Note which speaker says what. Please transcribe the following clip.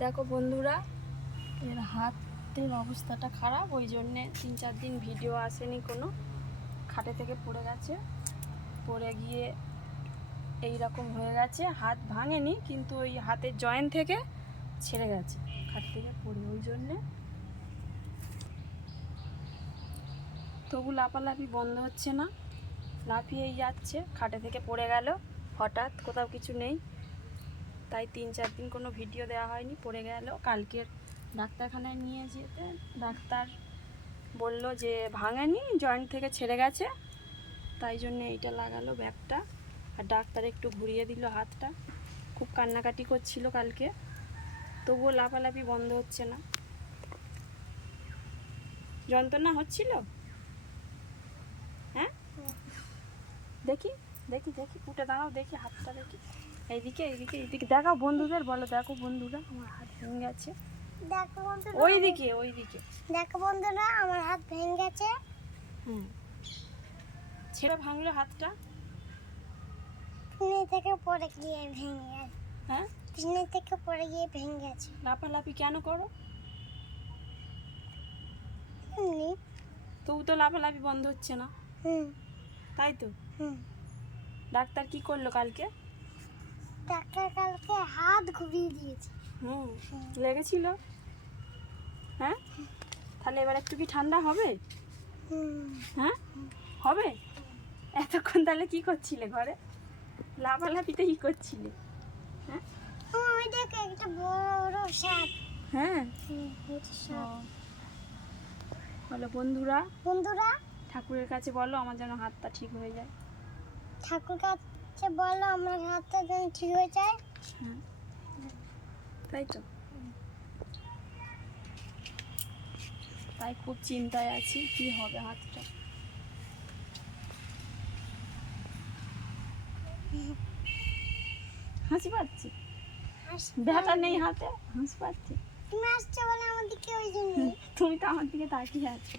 Speaker 1: দেখো বন্ধুরা, এর হাতের অবস্থাটা খারাপ, ওই জন্যে তিন চার দিন ভিডিও আসেনি কোনো। খাটে থেকে পড়ে গেছে, পড়ে গিয়ে এই রকম হয়ে গেছে, হাত ভাঙেনি, কিন্তু ওই হাতের জয়েন্ট থেকে ছেড়ে গেছে, খাট থেকে পড়ে, ওই জন্যে। তবু লাফালাফি বন্ধ হচ্ছে না, লাফিয়েই যাচ্ছে, খাটে থেকে পড়ে গেল, হঠাৎ কোথাও কিছু নেই। তাই তিন চার দিন কোনো ভিডিও দেওয়া হয়নি, পড়ে গেল। কালকের ডাক্তারখানায় নিয়ে যেতে ডাক্তার বলল যে ভাঙেনি জয়েন্ট থেকে ছেড়ে গেছে, তাই জন্য এইটা লাগালো ব্যাগটা। আর ডাক্তার একটু ঘুরিয়ে দিল হাতটা। খুব কান্নাকাটি করছিল কালকে। তবুও লাফালাফি বন্ধ হচ্ছে না। যন্ত্রণা হচ্ছিল? হ্যাঁ? দেখি দেখি দেখি, উঠে দাঁড়াও, দেখি হাতটা, দেখি। এইদিকে এইদিকে এইদিকে। দেখাও বন্ধুদের বলো দেখো বন্ধুরা আমার হাত ভেঙে গেছে।
Speaker 2: দেখো বন্ধুরা
Speaker 1: ওইদিকে ওইদিকে।
Speaker 2: দেখো বন্ধুরা আমার হাত ভেঙে গেছে।
Speaker 1: হুম। ছেড়ে ভাঙলো হাতটা?
Speaker 2: পিনে থেকে পড়ে গিয়ে ভেঙে গেছে।
Speaker 1: হ্যাঁ?
Speaker 2: পিনে থেকে পড়ে গিয়ে ভেঙে গেছে।
Speaker 1: লাফালাফি কেন করো?
Speaker 2: এমনি
Speaker 1: তবু তো লাফালাফি বন্ধ হচ্ছে না।
Speaker 2: হুম।
Speaker 1: তাই তো?
Speaker 2: হুম।
Speaker 1: ডাক্তার কি করল কালকে?
Speaker 2: ডাক্তার কালকে হাত ঘুরিয়ে দিয়েছে।
Speaker 1: হুম লেগেছিল? হ্যাঁ? তাহলে এবার একটু কি ঠান্ডা হবে? হ্যাঁ? হবে? এতক্ষণ তাহলে কি করছিলে ঘরে? লাফালাফিতে কি করছিলে? হ্যাঁ?
Speaker 2: ওই দেখো একটা বড় সাপ।
Speaker 1: হ্যাঁ? বলো বন্ধুরা।
Speaker 2: বন্ধুরা?
Speaker 1: ঠাকুরের কাছে বলো আমার যেন হাতটা ঠিক হয়ে যায়।
Speaker 2: ঠাকুর কাছে বলো আমার হাতটা যেন ঠিক হয়ে যায়।
Speaker 1: তাই তো। তাই খুব চিন্তায় আছি কি হবে হাতটা। হাসি পাচ্ছি? ব্যথা নেই হাতে? হাসি পাচ্ছি?
Speaker 2: তুমি আসছো বলে আমার দিকে ওই জন্য।
Speaker 1: তুমি তো আমার দিকে তাকিয়ে আছো।